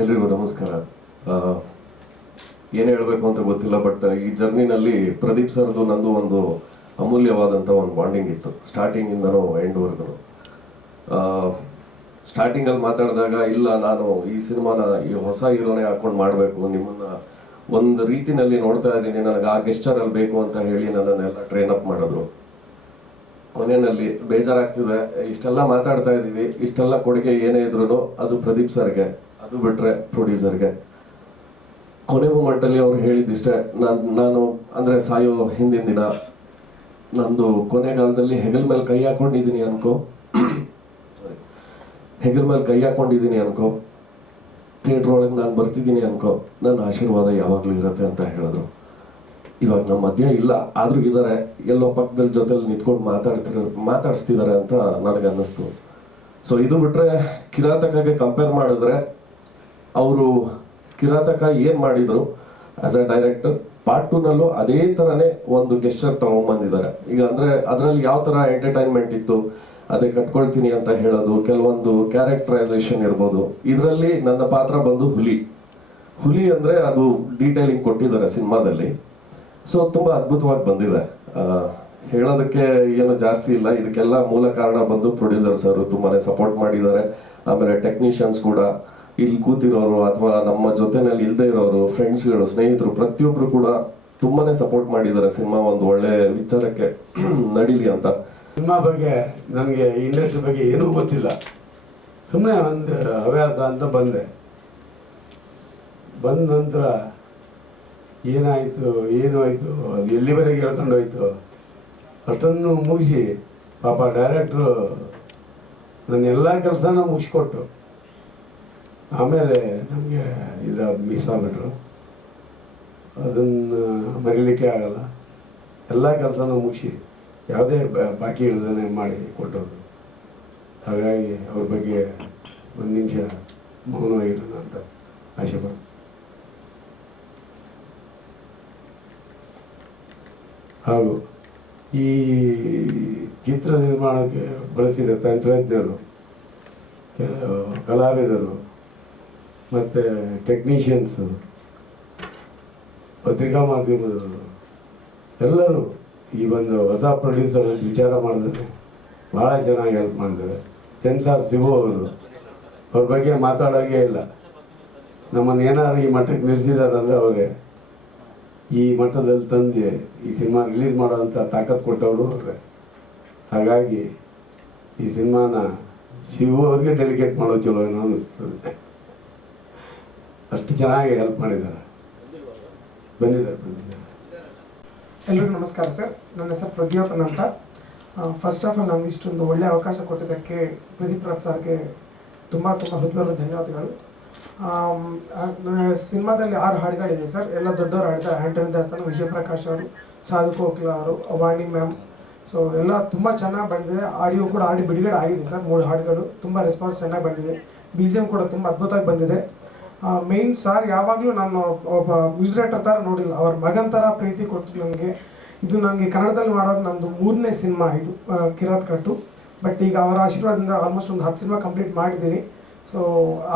ಎಲ್ರಿಗೂ ನಮಸ್ಕಾರ. ಏನು ಹೇಳಬೇಕು ಅಂತ ಗೊತ್ತಿಲ್ಲ, ಬಟ್ ಈ ಜರ್ನಿನಲ್ಲಿ ಪ್ರದೀಪ್ ಸರ್ದು ನಂದು ಒಂದು ಅಮೂಲ್ಯವಾದಂಥ ಒಂದು ಬಾಂಡಿಂಗ್ ಇತ್ತು, ಸ್ಟಾರ್ಟಿಂಗಿಂದನೂ ಎಂಡ್ವರೆಗೂ. ಸ್ಟಾರ್ಟಿಂಗಲ್ಲಿ ಮಾತಾಡಿದಾಗ ಇಲ್ಲ ನಾನು ಈ ಸಿನಿಮಾನ ಈ ಹೊಸ ಹೀರೋನೇ ಹಾಕೊಂಡು ಮಾಡಬೇಕು, ನಿಮ್ಮನ್ನು ಒಂದು ರೀತಿನಲ್ಲಿ ನೋಡ್ತಾ ಇದ್ದೀನಿ, ನನಗೆ ಆ ಗೆಸ್ಚರಲ್ಲಿ ಬೇಕು ಅಂತ ಹೇಳಿ ನನ್ನನ್ನೆಲ್ಲ ಟ್ರೈನ್ ಅಪ್ ಮಾಡಿದ್ರು. ಕೊನೆಯಲ್ಲಿ ಬೇಜಾರಾಗ್ತಿದೆ, ಇಷ್ಟೆಲ್ಲ ಮಾತಾಡ್ತಾ ಇದ್ದೀವಿ, ಇಷ್ಟೆಲ್ಲ ಕೊಡುಗೆ ಏನೇ ಇದ್ರು ಅದು ಪ್ರದೀಪ್ ಸರ್ಗೆ, ಅದು ಬಿಟ್ಟರೆ ಪ್ರೊಡ್ಯೂಸರ್ಗೆ. ಕೊನೆ ಮೂಮೆಂಟಲ್ಲಿ ಅವ್ರು ಹೇಳಿದ್ದಿಷ್ಟೇ, ನಾನು ಅಂದರೆ ಸಾಯೋ ಹಿಂದಿನ ದಿನ ನಂದು ಕೊನೆಗಾಲದಲ್ಲಿ ಹೆಗಲ್ ಮೇಲೆ ಕೈ ಹಾಕೊಂಡಿದ್ದೀನಿ ಅನ್ಕೋ, ಹೆಗಲ್ ಮೇಲೆ ಕೈ ಹಾಕೊಂಡಿದ್ದೀನಿ ಅನ್ಕೋ, ಥಿಯೇಟ್ರ್ ಒಳಗೆ ನಾನು ಬರ್ತಿದ್ದೀನಿ ಅನ್ಕೋ, ನನ್ನ ಆಶೀರ್ವಾದ ಯಾವಾಗಲೂ ಇರುತ್ತೆ ಅಂತ ಹೇಳಿದ್ರು. ಇವಾಗ ನಮ್ಮ ಮಧ್ಯ ಇಲ್ಲ, ಆದ್ರೂ ಇದ್ದಾರೆ, ಎಲ್ಲೋ ಪಕ್ಕದಲ್ಲಿ ಜೊತೆಲಿ ನಿಂತ್ಕೊಂಡು ಮಾತಾಡಿಸ್ತಿದ್ದಾರೆ ಅಂತ ನನಗೆ ಅನ್ನಿಸ್ತು. ಸೊ ಇದು ಬಿಟ್ಟರೆ ಕಿರಾತಕಗೆ ಕಂಪೇರ್ ಮಾಡಿದ್ರೆ ಅವರು ಕಿರಾತಕ ಏನು ಮಾಡಿದ್ರು ಆಸ್ ಅ ಡೈರೆಕ್ಟರ್, ಪಾರ್ಟ್ 2ನಲ್ಲೂ ಅದೇ ಥರನೇ ಒಂದು ಗೆಸ್ಚರ್ ತೊಗೊಂಡ್ಬಂದಿದ್ದಾರೆ. ಈಗ ಅಂದರೆ ಅದರಲ್ಲಿ ಯಾವ ಥರ ಎಂಟರ್ಟೈನ್ಮೆಂಟ್ ಇತ್ತು, ಅದೇ ಕಟ್ಕೊಳ್ತೀನಿ ಅಂತ ಹೇಳೋದು, ಕೆಲವೊಂದು ಕ್ಯಾರೆಕ್ಟರೈಸೇಷನ್ ಇರ್ಬೋದು. ಇದರಲ್ಲಿ ನನ್ನ ಪಾತ್ರ ಬಂದು ಹುಲಿ ಅಂದರೆ ಅದು ಡೀಟೇಲಿಂಗ್ ಕೊಟ್ಟಿದ್ದಾರೆ ಸಿನಿಮಾದಲ್ಲಿ. ಸೊ ತುಂಬ ಅದ್ಭುತವಾಗಿ ಬಂದಿದೆ. ಹೇಳೋದಕ್ಕೆ ಏನು ಜಾಸ್ತಿ ಇಲ್ಲ. ಇದಕ್ಕೆಲ್ಲ ಮೂಲ ಕಾರಣ ಬಂದು ಪ್ರೊಡ್ಯೂಸರ್ಸ್ ಅವರು ತುಂಬಾ ಸಪೋರ್ಟ್ ಮಾಡಿದ್ದಾರೆ. ಆಮೇಲೆ ಟೆಕ್ನಿಷಿಯನ್ಸ್ ಕೂಡ, ಇಲ್ಲಿ ಕೂತಿರೋರು ಅಥವಾ ನಮ್ಮ ಜೊತೆನಲ್ಲಿ ಇಲ್ಲದೆ ಇರೋರು, ಫ್ರೆಂಡ್ಸ್ಗಳು, ಸ್ನೇಹಿತರು, ಪ್ರತಿಯೊಬ್ಬರು ಕೂಡ ತುಂಬಾ ಸಪೋರ್ಟ್ ಮಾಡಿದ್ದಾರೆ ಸಿನಿಮಾ ಒಂದು ಒಳ್ಳೆ ವಿಚಾರಕ್ಕೆ ನಡೀಲಿ ಅಂತ. ಸಿನಿಮಾ ಬಗ್ಗೆ ನನಗೆ ಇಂಡಸ್ಟ್ರಿ ಬಗ್ಗೆ ಏನೂ ಗೊತ್ತಿಲ್ಲ, ಸುಮ್ಮನೆ ಒಂದು ಹವ್ಯಾಸ ಅಂತ ಬಂದ ನಂತರ ಏನಾಯಿತು ಏನು ಆಯಿತು, ಅದು ಎಲ್ಲಿವರೆಗೆ ಹೇಳ್ಕೊಂಡು ಹೋಯ್ತು, ಅಷ್ಟನ್ನು ಮುಗಿಸಿ ಪಾಪ ಡೈರೆಕ್ಟ್ರು ನನ್ನ ಎಲ್ಲ ಕೆಲಸನ ಮುಗಿಸ್ಕೊಟ್ಟು ಆಮೇಲೆ ನಮಗೆ ಇದು ಮಿಸ್ ಆಗಿಬಿಟ್ರು. ಅದನ್ನು ಮರೀಲಿಕ್ಕೆ ಆಗಲ್ಲ. ಎಲ್ಲ ಕೆಲಸನೂ ಮುಗಿಸಿ ಯಾವುದೇ ಬಾಕಿ ಇಲ್ಲದೇ ಮಾಡಿ ಕೊಟ್ಟವರು. ಹಾಗಾಗಿ ಅವ್ರ ಬಗ್ಗೆ ಒಂದು ನಿಮಿಷ ಮೌನವಾಗಿರೋಣ ಅಂತ ಆಸೆ ಪಡ್ತೀನಿ. ಹಾಗೂ ಈ ಚಿತ್ರ ನಿರ್ಮಾಣಕ್ಕೆ ಬಳಸಿದ ತಂತ್ರಜ್ಞರು, ಕಲಾವಿದರು ಮತ್ತು ಟೆಕ್ನಿಷಿಯನ್ಸು, ಪತ್ರಿಕಾ ಮಾಧ್ಯಮದವರು ಎಲ್ಲರೂ ಈ ಒಂದು ಹೊಸ ಪ್ರೊಡ್ಯೂಸರ್ ವಿಚಾರ ಮಾಡಿದ್ರೆ ಭಾಳ ಚೆನ್ನಾಗಿ ಹೆಲ್ಪ್ ಮಾಡಿದ್ದಾರೆ. ಸೆನ್ಸಾರ್ ಶಿವು ಅವರು, ಅವ್ರ ಬಗ್ಗೆ ಮಾತಾಡೋಂಗೇ ಇಲ್ಲ. ನಮ್ಮನ್ನು ಏನಾದ್ರು ಈ ಮಟ್ಟಕ್ಕೆ ನಿಲ್ಲಿಸಿದಾರಂದರೆ ಅವರೇ. ಈ ಮಟ್ಟದಲ್ಲಿ ತಂದು ಈ ಸಿನಿಮಾ ರಿಲೀಸ್ ಮಾಡೋವಂಥ ತಾಕತ್ತು ಕೊಟ್ಟವರು ಅವ್ರೆ. ಹಾಗಾಗಿ ಈ ಸಿನಿಮಾನ ಶಿವು ಅವ್ರಿಗೆ ಡೆಲಿಕೇಟ್ ಮಾಡೋದು ಚಲೋ ಏನೋ ಅನ್ನಿಸ್ತದೆ. ಅಷ್ಟು ಚೆನ್ನಾಗಿ ಹೆಲ್ಪ್ ಮಾಡಿದ್ದಾರೆ. ಬಂದಿದ್ದಾರೆ. ಎಲ್ರಿಗೂ ನಮಸ್ಕಾರ ಸರ್. ನನ್ನ ಹೆಸರು ಪ್ರದ್ಯೋತನ್ ಅಂತ. ಫಸ್ಟ್ ಆಫ್ ಆಲ್ ನನಗೆ ಇಷ್ಟೊಂದು ಒಳ್ಳೆಯ ಅವಕಾಶ ಕೊಟ್ಟಿದ್ದಕ್ಕೆ ಪ್ರದೀಪ್ ರಾಜ್ ಸರ್ಗೆ ತುಂಬ ಹೃದಯಪೂರ್ವಕ ಧನ್ಯವಾದಗಳು. ಸಿನಿಮಾದಲ್ಲಿ 6 ಹಾಡುಗಳಿದೆ ಸರ್, ಎಲ್ಲ ದೊಡ್ಡವರು ಹಾಡಿದ. ಆಂಟನಿ ದಾಸನ್, ವಿಜಯ್ ಪ್ರಕಾಶ್ ಅವರು, ಸಾಧು ಕೋಕಿಲ ಅವರು, ವಾಣಿ ಮ್ಯಾಮ್. ಸೊ ಎಲ್ಲ ತುಂಬ ಚೆನ್ನಾಗಿ ಬಂದಿದೆ. ಆಡಿಯೋ ಕೂಡ ಬಿಡುಗಡೆ ಆಗಿದೆ ಸರ್, 3 ಹಾಡುಗಳು. ತುಂಬ ರೆಸ್ಪಾನ್ಸ್ ಚೆನ್ನಾಗಿ ಬಂದಿದೆ. BGM ಕೂಡ ತುಂಬ ಅದ್ಭುತವಾಗಿ ಬಂದಿದೆ. ಮೇಯ್ನ್ ಸಾರ್ ಯಾವಾಗಲೂ ನಾನು ಒಬ್ಬ ಮ್ಯೂಸಿಕ್ ಡೈರೆಕ್ಟರ್ ಥರ ನೋಡಿಲ್ಲ, ಅವ್ರ ಮಗನ ಥರ ಪ್ರೀತಿ ಕೊಟ್ಟು ನನಗೆ. ಇದು ನನಗೆ ಕನ್ನಡದಲ್ಲಿ ಮಾಡೋದು ನಂದು 3ನೇ ಸಿನಿಮಾ ಇದು, ಕಿರಾತಕ. ಬಟ್ ಈಗ ಅವರ ಆಶೀರ್ವಾದದಿಂದ ಆಲ್ಮೋಸ್ಟ್ ಒಂದು 10 ಸಿನಿಮಾ ಕಂಪ್ಲೀಟ್ ಮಾಡಿದ್ದೀನಿ. ಸೊ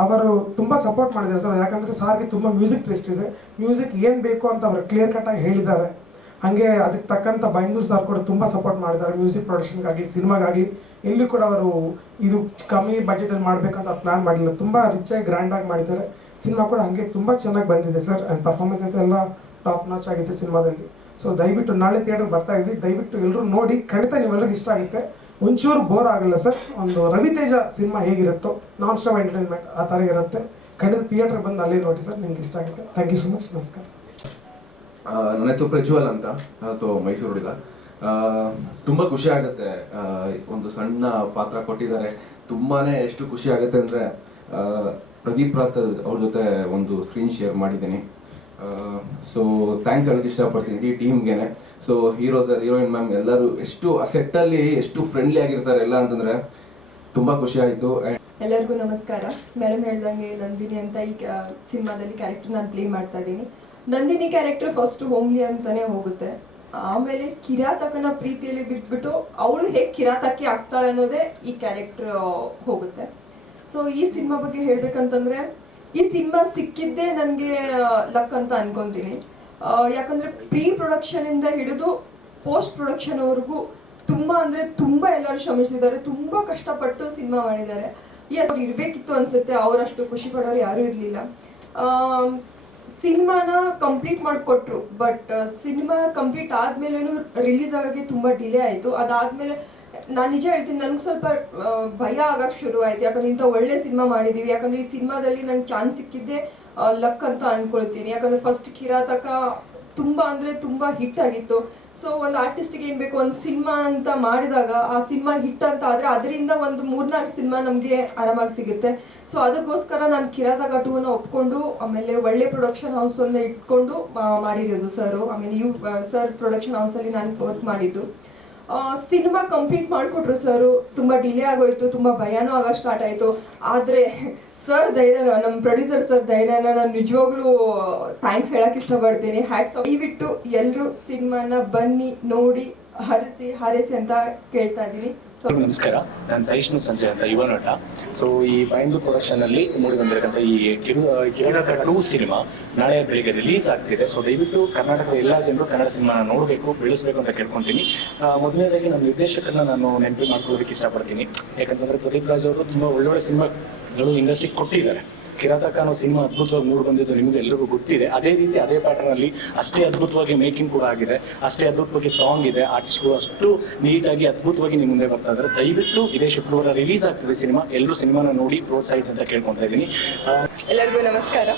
ಅವರು ತುಂಬ ಸಪೋರ್ಟ್ ಮಾಡಿದ್ದಾರೆ ಸರ್, ಯಾಕಂದರೆ ಸಾರ್ಗೆ ತುಂಬ ಮ್ಯೂಸಿಕ್ ಟೇಸ್ಟ್ ಇದೆ. ಮ್ಯೂಸಿಕ್ ಏನು ಬೇಕು ಅಂತ ಅವರು ಕ್ಲಿಯರ್ ಕಟ್ಟಾಗಿ ಹೇಳಿದ್ದಾರೆ. ಹಾಗೆ ಅದಕ್ಕೆ ತಕ್ಕಂಥ ಬೈಂದೂರು ಸರ್ ಕೂಡ ತುಂಬ ಸಪೋರ್ಟ್ ಮಾಡಿದ್ದಾರೆ. ಮ್ಯೂಸಿಕ್ ಪ್ರೊಡಕ್ಷನ್ಗಾಗಲಿ ಸಿನಿಮಾಗಾಗಲಿ ಎಲ್ಲಿ ಕೂಡ ಅವರು ಇದು ಕಮ್ಮಿ ಬಜೆಟಲ್ಲಿ ಮಾಡಬೇಕಂತ ಪ್ಲ್ಯಾನ್ ಮಾಡಿಲ್ಲ. ತುಂಬ ರಿಚಾಗಿ ಗ್ರ್ಯಾಂಡಾಗಿ ಮಾಡಿದ್ದಾರೆ. ಸಿನಿಮಾ ಕೂಡ ಹಾಗೆ ತುಂಬ ಚೆನ್ನಾಗಿ ಬಂದಿದೆ ಸರ್. ಆ್ಯಂಡ್ ಪರ್ಫಾರ್ಮೆನ್ಸಸ್ ಎಲ್ಲ ಟಾಪ್ ನಾಚ್ ಆಗಿದೆ ಸಿನಿಮಾದಲ್ಲಿ. ಸೊ ದಯವಿಟ್ಟು ನಾಳೆ ಥಿಯೇಟರ್ಗೆ ಬರ್ತಾ ಇದ್ವಿ, ದಯವಿಟ್ಟು ಎಲ್ಲರೂ ನೋಡಿ, ಖಂಡಿತ ನೀವೆಲ್ಲರಿಗೂ ಇಷ್ಟ ಆಗುತ್ತೆ. ಒಂಚೂರು ಬೋರ್ ಆಗಲ್ಲ ಸರ್. ಒಂದು ರವಿತೇಜ ಸಿನಿಮಾ ಹೇಗಿರುತ್ತೋ, ನಾನ್ ಸ್ಟಾಪ್ ಎಂಟರ್ಟೈನ್ಮೆಂಟ್ ಆ ಥರ ಇರುತ್ತೆ. ಖಂಡಿತ ಥಿಯೇಟ್ರಿಗೆ ಬಂದು ಅಲ್ಲೇ ನೋಡಿ ಸರ್, ನಿಮ್ಗೆ ಇಷ್ಟ ಆಗುತ್ತೆ. Thank you so much. ನಮಸ್ಕಾರ. ನನ್ನ ಹೆಸರು ಪ್ರಜ್ವಲ್ ಅಂತ, ಅಥವಾ ಮೈಸೂರಿಲ್ಲ. ತುಂಬ ಖುಷಿ ಆಗುತ್ತೆ, ಒಂದು ಸಣ್ಣ ಪಾತ್ರ ಕೊಟ್ಟಿದ್ದಾರೆ. ತುಂಬಾ ಎಷ್ಟು ಖುಷಿ ಆಗುತ್ತೆ ಅಂದರೆ, ಪ್ರದೀಪ್ ರಾಜ್ ಅವ್ರ ಜೊತೆ ಒಂದು ಸ್ಕ್ರೀನ್ ಶೇರ್ ಮಾಡಿದ್ದೀನಿ. ಸೊ ಥ್ಯಾಂಕ್ಸ್ ಹೇಳೋಕ್ಕೆ ಇಷ್ಟಪಡ್ತೀನಿ ಇಡೀ ಟೀಮ್ಗೆ. ಸೊ ಹೀರೋಯಿನ್ ಮ್ಯಾಮ್ ಎಲ್ಲರೂ ಎಷ್ಟು ಸೆಟ್ಟಲ್ಲಿ ಎಷ್ಟು ಫ್ರೆಂಡ್ಲಿ ಆಗಿರ್ತಾರೆ ಎಲ್ಲ ಅಂತಂದರೆ ತುಂಬ ಖುಷಿ ಆಯಿತು. ಎಲ್ಲರಿಗೂ ನಮಸ್ಕಾರ. ಮೇಡಮ್ ಹೇಳ್ದಂಗೆ ನಂದಿನಿ ಅಂತ ಈ ಸಿನಿಮಾದಲ್ಲಿ ಕ್ಯಾರೆಕ್ಟರ್ ನಾನು ಪ್ಲೇ ಮಾಡ್ತಾ ಇದ್ದೀನಿ. ನಂದಿನಿ ಕ್ಯಾರೆಕ್ಟರ್ ಫಸ್ಟ್ ಹೋಮ್ಲಿ ಅಂತಾನೆ ಹೋಗುತ್ತೆ, ಆಮೇಲೆ ಕಿರಾತಕನ ಪ್ರೀತಿಯಲ್ಲಿ ಬಿಟ್ಬಿಟ್ಟು ಅವಳು ಹೇಗೆ ಕಿರಾತಕಿ ಆಗ್ತಾಳೆ ಅನ್ನೋದೇ ಈ ಕ್ಯಾರೆಕ್ಟರ್ ಹೋಗುತ್ತೆ. ಸೊ ಈ ಸಿನಿಮಾ ಬಗ್ಗೆ ಹೇಳ್ಬೇಕಂತಂದ್ರೆ ಈ ಸಿನಿಮಾ ಸಿಕ್ಕಿದ್ದೇ ನನಗೆ ಲಕ್ ಅಂತ ಅನ್ಕೊಂತೀನಿ. ಯಾಕಂದ್ರೆ ಪ್ರೀ ಪ್ರೊಡಕ್ಷನ್ ಇಂದ ಹಿಡಿದು ಪೋಸ್ಟ್ ಪ್ರೊಡಕ್ಷನ್ ವರೆಗೂ ತುಂಬಾ ಅಂದ್ರೆ ತುಂಬಾ ಎಲ್ಲರೂ ಶ್ರಮಿಸಿದ್ದಾರೆ, ತುಂಬಾ ಕಷ್ಟಪಟ್ಟು ಸಿನಿಮಾ ಮಾಡಿದ್ದಾರೆ. ಎಸ್, ಅವ್ರು ಇರ್ಬೇಕಿತ್ತು ಅನ್ಸುತ್ತೆ, ಅವರಷ್ಟು ಖುಷಿ ಪಡೋರು ಯಾರು ಇರಲಿಲ್ಲ. ಸಿನಿಮಾನ ಕಂಪ್ಲೀಟ್ ಮಾಡಿಕೊಟ್ರು, ಬಟ್ ಸಿನಿಮಾ ಕಂಪ್ಲೀಟ್ ಆದ್ಮೇಲೆನೂ ರಿಲೀಸ್ ಆಗೋಕ್ಕೆ ತುಂಬಾ ಡಿಲೇ ಆಯಿತು. ಅದಾದ್ಮೇಲೆ ನಾನು ನಿಜ ಹೇಳ್ತೀನಿ, ನನಗೆ ಸ್ವಲ್ಪ ಭಯ ಆಗಕ್ಕೆ ಶುರು ಆಯ್ತು. ಯಾಕಂದ್ರೆ ಇಂಥ ಒಳ್ಳೆ ಸಿನಿಮಾ ಮಾಡಿದೀವಿ, ಯಾಕಂದ್ರೆ ಈ ಸಿನಿಮಾದಲ್ಲಿ ನಂಗೆ ಚಾನ್ಸ್ ಸಿಕ್ಕಿದ್ದೆ ಲಕ್ ಅಂತ ಅನ್ಕೊಳ್ತೀನಿ. ಯಾಕಂದ್ರೆ ಫಸ್ಟ್ ಕಿರಾತಕ ತುಂಬಾ ಅಂದ್ರೆ ತುಂಬಾ ಹಿಟ್ ಆಗಿತ್ತು. ಸೊ ಒಂದು ಆರ್ಟಿಸ್ಟ್ಗೆ ಏನ್ ಬೇಕು, ಒಂದು ಸಿನಿಮಾ ಅಂತ ಮಾಡಿದಾಗ ಆ ಸಿನಿಮಾ ಹಿಟ್ ಅಂತ ಆದ್ರೆ ಅದರಿಂದ ಒಂದು 3-4 ಸಿನಿಮಾ ನಮಗೆ ಆರಾಮಾಗಿ ಸಿಗುತ್ತೆ. ಸೊ ಅದಕ್ಕೋಸ್ಕರ ನಾನು ಕಿರಾತಕ 2ನ ಒಪ್ಕೊಂಡು, ಆಮೇಲೆ ಒಳ್ಳೆ ಪ್ರೊಡಕ್ಷನ್ ಹೌಸ್ ಅನ್ನ ಇಟ್ಕೊಂಡು ಮಾಡಿರೋದು ಸರ್. ಆಮೇಲೆ ಸರ್ ಪ್ರೊಡಕ್ಷನ್ ಹೌಸಲ್ಲಿ ನಾನು ವರ್ಕ್ ಮಾಡಿದ್ದು. ಸಿನಿಮಾ ಕಂಪ್ಲೀಟ್ ಮಾಡಿಕೊಟ್ರು ಸರ್. ತುಂಬಾ ಡಿಲೇ ಆಗೋಯ್ತು, ತುಂಬಾ ಭಯನೂ ಆಗ ಸ್ಟಾರ್ಟ್ ಆಯ್ತು. ಆದ್ರೆ ಸರ್ ಧೈರ್ಯನ, ನಮ್ಮ ಪ್ರೊಡ್ಯೂಸರ್ ಸರ್ ಧೈರ್ಯನ ನಾನು ನಿಜವಾಗ್ಲೂ ಥ್ಯಾಂಕ್ಸ್ ಹೇಳಕ್ ಇಷ್ಟಪಡ್ತೀನಿ. Hats off. ದಯವಿಟ್ಟು ಎಲ್ಲರೂ ಸಿನಿಮಾನ ಬನ್ನಿ, ನೋಡಿ, ಹಾರೈಸಿ ಅಂತ ಕೇಳ್ತಾ ಇದ್ದೀನಿ. ನಮಸ್ಕಾರ, ನಾನು ಸಹಿಷ್ಣು ಸಂಜಯ್ ಅಂತ ಯುವ ನಟ. ಸೊ ಈ ಬೈಂದೂರು ಪ್ರೊಡಕ್ಷನ್ ಅಲ್ಲಿ ಮೂಡಿ ಬಂದಿರತಕ್ಕಂಥ ಈ ಕಿರಾತಕ 2 ಸಿನಿಮಾ ನಾಳೆ ಬೆಳಿಗ್ಗೆ ರಿಲೀಸ್ ಆಗ್ತಿದೆ. ಸೊ ದಯವಿಟ್ಟು ಕರ್ನಾಟಕದ ಎಲ್ಲಾ ಜನರು ಕನ್ನಡ ಸಿನಿಮಾನ ನೋಡಬೇಕು, ಬೆಳೆಸಬೇಕು ಅಂತ ಕೇಳ್ಕೊಂತೀನಿ. ಮೊದಲನೇದಾಗಿ ನಮ್ಮ ನಿರ್ದೇಶಕರನ್ನ ನಾನು ನೆನಪು ಮಾಡ್ಕೊಳ್ಳೋದಕ್ಕೆ ಇಷ್ಟಪಡ್ತೀನಿ. ಯಾಕಂತಂದ್ರೆ ಪ್ರದೀಪ್ ರಾಜ್ ಅವರು ತುಂಬಾ ಒಳ್ಳೊಳ್ಳೆ ಸಿನಿಮಾಗಳು ಇಂಡಸ್ಟ್ರಿಗೆ ಕೊಟ್ಟಿದ್ದಾರೆ. ಕಿರಾತಕ ಅನ್ನೋ ಸಿನಿಮಾ ಅದ್ಭುತವಾಗಿ ಮೂಡಿ ಬಂದಿದ್ದು ನಿಮಗೆ ಎಲ್ಲರಿಗೂ ಗೊತ್ತಿದೆ. ಅದೇ ರೀತಿ ಅದೇ ಪ್ಯಾಟರ್ನ್ ಅಲ್ಲಿ ಅಷ್ಟೇ ಅದ್ಭುತವಾಗಿ ಮೇಕಿಂಗ್ ಕೂಡ ಆಗಿದೆ, ಅಷ್ಟೇ ಅದ್ಭುತವಾಗಿ ಸಾಂಗ್ ಇದೆ, ಆರ್ಟಿಸ್ಟ್ಗಳು ಅಷ್ಟು ನೀಟಾಗಿ ಅದ್ಭುತವಾಗಿ ನಿಮ್ಮ ಮುಂದೆ ಬರ್ತಾ ಇದ್ದಾರೆ. ದಯವಿಟ್ಟು ಇದೇ ಶುಕ್ರವಾರ ರಿಲೀಸ್ ಆಗ್ತದೆ ಸಿನಿಮಾ, ಎಲ್ಲರೂ ಸಿನಿಮಾನ ನೋಡಿ ಪ್ರೋತ್ಸಾಹಿಸಿ ಅಂತ ಕೇಳ್ಕೊತಾ ಇದ್ದೀನಿ. ಎಲ್ಲರಿಗೂ ನಮಸ್ಕಾರ.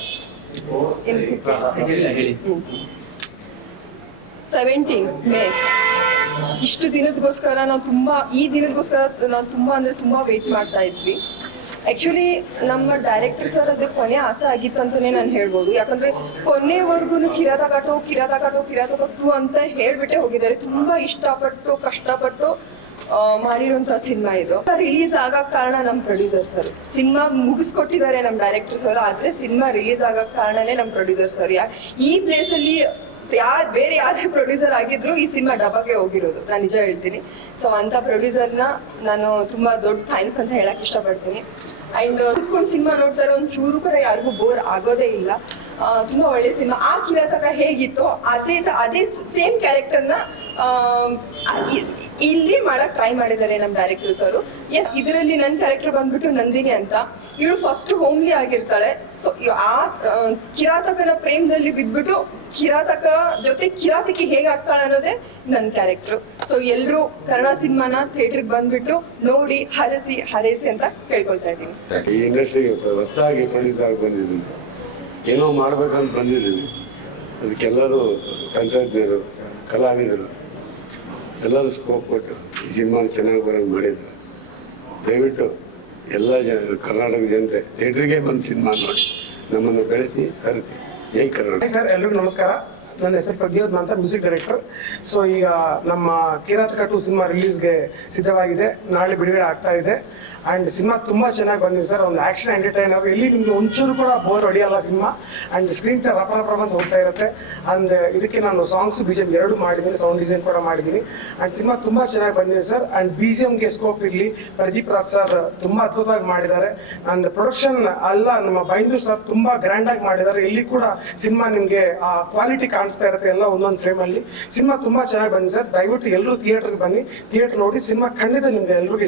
17 ಮೇ ಇಷ್ಟು ದಿನದಗೋಸ್ಕರ ಈ ದಿನದಗೋಸ್ಕರ ನಾವು ತುಂಬಾ ವೇಟ್ ಮಾಡ್ತಾ ಇದ್ವಿ. ಆಕ್ಚುಲಿ ನಮ್ಮ ಡೈರೆಕ್ಟರ್ ಸರ್ ಅದಕ್ಕೆ ಕೊನೆ ಆಸೆ ಆಗಿತ್ತು ಅಂತಾನೆ ನಾನು ಹೇಳ್ಬೋದು. ಯಾಕಂದ್ರೆ ಕೊನೆವರೆಗೂ ಕಿರಾತಕ 2 ಅಂತ ಹೇಳ್ಬಿಟ್ಟೆ ಹೋಗಿದ್ದಾರೆ. ತುಂಬಾ ಇಷ್ಟಪಟ್ಟು ಕಷ್ಟಪಟ್ಟು ಮಾಡಿರುವಂತ ಸಿನಿಮಾ ಇದು. ರಿಲೀಸ್ ಆಗಕ್ ಕಾರಣ ನಮ್ಮ ಪ್ರೊಡ್ಯೂಸರ್ ಸರ್. ಸಿನಿಮಾ ಮುಗಿಸ್ಕೊಟ್ಟಿದ್ದಾರೆ ನಮ್ಮ ಡೈರೆಕ್ಟರ್ ಸರ್, ಆದ್ರೆ ಸಿನಿಮಾ ರಿಲೀಸ್ ಆಗಕ್ ಕಾರಣನೇ ನಮ್ಮ ಪ್ರೊಡ್ಯೂಸರ್ ಸರ್. ಈ ಪ್ಲೇಸ್ ಅಲ್ಲಿ ಬೇರೆ ಯಾರೇ ಪ್ರೊಡ್ಯೂಸರ್ ಆಗಿದ್ರು ಈ ಸಿನಿಮಾ ಡಬ್ಬಕ್ಕೆ ಹೋಗಿರೋದು, ನಾನು ನಿಜ ಹೇಳ್ತೀನಿ. ಸೊ ಅಂತ ಪ್ರೊಡ್ಯೂಸರ್ನ ನಾನು ತುಂಬಾ ದೊಡ್ಡ ಥ್ಯಾಂಕ್ಸ್ ಅಂತ ಹೇಳಕ್ ಇಷ್ಟಪಡ್ತೀನಿ. ಅಂಡ್ ಕುತ್ಕೊಂಡು ಸಿನಿಮಾ ನೋಡ್ತಾರೆ, ಒಂದು ಚೂರು ಕೂಡ ಯಾರಿಗೂ ಬೋರ್ ಆಗೋದೇ ಇಲ್ಲ. ತುಂಬಾ ಒಳ್ಳೆ ಸಿನಿಮಾ. ಆ ಕಿರಾತಕ ಹೇಗಿತ್ತು ಅದೇ ಸೇಮ್ ಕ್ಯಾರೆಕ್ಟರ್ನ ಇಲ್ಲಿ ಮಾಡಕ್ ಟ್ರೈ ಮಾಡಿದ್ದಾರೆ ನಮ್ಮ ಡೈರೆಕ್ಟರ್ ಸರ್. ಎಸ್, ಇದರಲ್ಲಿ ನನ್ನ ಕ್ಯಾರೆಕ್ಟರ್ ಬಂದ್ಬಿಟ್ಟು ನಂದಿನಿ ಅಂತ. ಇವಳು ಫಸ್ಟ್ ಹೋಮ್ಲಿ ಆಗಿರ್ತಾಳೆ. ಸೊ ಆ ಕಿರಾತಕನ ಪ್ರೇಮದಲ್ಲಿ ಬಿದ್ಬಿಟ್ಟು ಕಿರಾತಕ ಜೊತೆ ಕಿರಾತಕಿ ಹೇಗೆ ಆಗ್ತಾಳೆ ಅನ್ನೋದೇ ನನ್ನ ಕ್ಯಾರೆಕ್ಟರ್. ಸೊ ಎಲ್ಲರೂ ಕನ್ನಡ ಸಿನಿಮಾನ ಥಿಯೇಟರ್ಗೆ ಬಂದ್ಬಿಟ್ಟು ನೋಡಿ ಹಾರೈಸಿ ಅಂತ ಕೇಳ್ಕೊಳ್ತಾ ಇದ್ದೀನಿ. ಈ ಇಂಡಸ್ಟ್ರಿಗೆ ಹೊಸದಾಗಿ ಪ್ರೊಡ್ಯೂಸ್ ಆಗಿ ಬಂದಿದ್ದೀನಿ, ಏನೋ ಮಾಡ್ಬೇಕಂತ ಬಂದಿದ್ದೀನಿ. ಅದಕ್ಕೆಲ್ಲರೂ ತಂತ್ರಜ್ಞರು, ಕಲಾವಿದರು ಎಲ್ಲರೂ ಸ್ಕೋಪ್ ಕೊಟ್ಟು ಈ ಸಿನಿಮಾನ ಚೆನ್ನಾಗಿ ಬರೋಂಗೆ ಮಾಡಿದ್ರು. ದಯವಿಟ್ಟು ಎಲ್ಲ ಕರ್ನಾಟಕ ಜನತೆ ಥಿಯೇಟ್ರಿಗೆ ಬಂದು ಸಿನಿಮಾ ನೋಡಿ ನಮ್ಮನ್ನು ಬೆಳೆಸಿ ಹರಿಸಿ. ಜೈ ಕರ್ನಾಟಕ. ಸರ್, ಎಲ್ರಿಗೂ ನಮಸ್ಕಾರ. ನನ್ನ ಹೆಸರು ಪ್ರದ್ಯೋತ್ ಅಂತ, ಮ್ಯೂಸಿಕ್ ಡೈರೆಕ್ಟರ್. ಸೊ ಈಗ ನಮ್ಮ ಕಿರಾತಕ 2 ಸಿನಿಮಾ ರಿಲೀಸ್ಗೆ ಸಿದ್ಧವಾಗಿದೆ, ನಾಳೆ ಬಿಡುಗಡೆ ಆಗ್ತಾ ಇದೆ. ಆ್ಯಂಡ್ ಸಿನಿಮಾ ತುಂಬ ಚೆನ್ನಾಗಿ ಬಂದಿದೆ ಸರ್. ಒಂದು ಆ್ಯಕ್ಷನ್ ಎಂಟರ್ಟೈನರ್, ಎಲ್ಲಿ ನಿಮಗೆ ಒಂಚೂರು ಕೂಡ ಬೋರ್ ಹೊಡೆಯಲ್ಲ ಸಿನಿಮಾ. ಆ್ಯಂಡ್ ಸ್ಕ್ರೀನ್ ಟೈ ರಪ ಅಂತ ಹೋಗ್ತಾ ಇರುತ್ತೆ. ಆ್ಯಂಡ್ ಇದಕ್ಕೆ ನಾನು ಸಾಂಗ್ಸ್ BGM 2 ಮಾಡಿದ್ದೀನಿ, ಸೌಂಡ್ ಡಿಸೈನ್ ಕೂಡ ಮಾಡಿದ್ದೀನಿ. ಆ್ಯಂಡ್ ಸಿನಿಮಾ ತುಂಬ ಚೆನ್ನಾಗಿ ಬಂದಿದೆ ಸರ್. ಆ್ಯಂಡ್ BGMಗೆ ಸ್ಕೋಪ್ ಇರಲಿ, ಪ್ರದೀಪ್ ರಾಜ್ ಸರ್ ತುಂಬ ಅದ್ಭುತವಾಗಿ ಮಾಡಿದ್ದಾರೆ. ಆ್ಯಂಡ್ ಪ್ರೊಡಕ್ಷನ್ ಅಲ್ಲ, ನಮ್ಮ ಬೈಂದೂರು ಸರ್ ತುಂಬ ಗ್ರ್ಯಾಂಡಾಗಿ ಮಾಡಿದ್ದಾರೆ. ಇಲ್ಲಿ ಕೂಡ ಸಿನಿಮಾ ನಿಮಗೆ ಆ ಕ್ವಾಲಿಟಿ ಕಾಣಿಸ್ತಾ ಇರುತ್ತೆ, ಎಲ್ಲ ಒಂದೊಂದು ಫ್ರೇಮಲ್ಲಿ. ಸಿನಿಮಾ ತುಂಬ ಚೆನ್ನಾಗಿ ಬಂದಿದೆ ಸರ್. ದಯವಿಟ್ಟು ಎಲ್ಲರೂ ಥಿಯೇಟರ್ಗೆ ಬನ್ನಿ, ಥಿಯೇಟರ್ ನೋಡಿ ಸಿನಿಮಾ ಖಂಡಿತ ನಿಮ್ಗೆ ಎಲ್ರಿಗೂ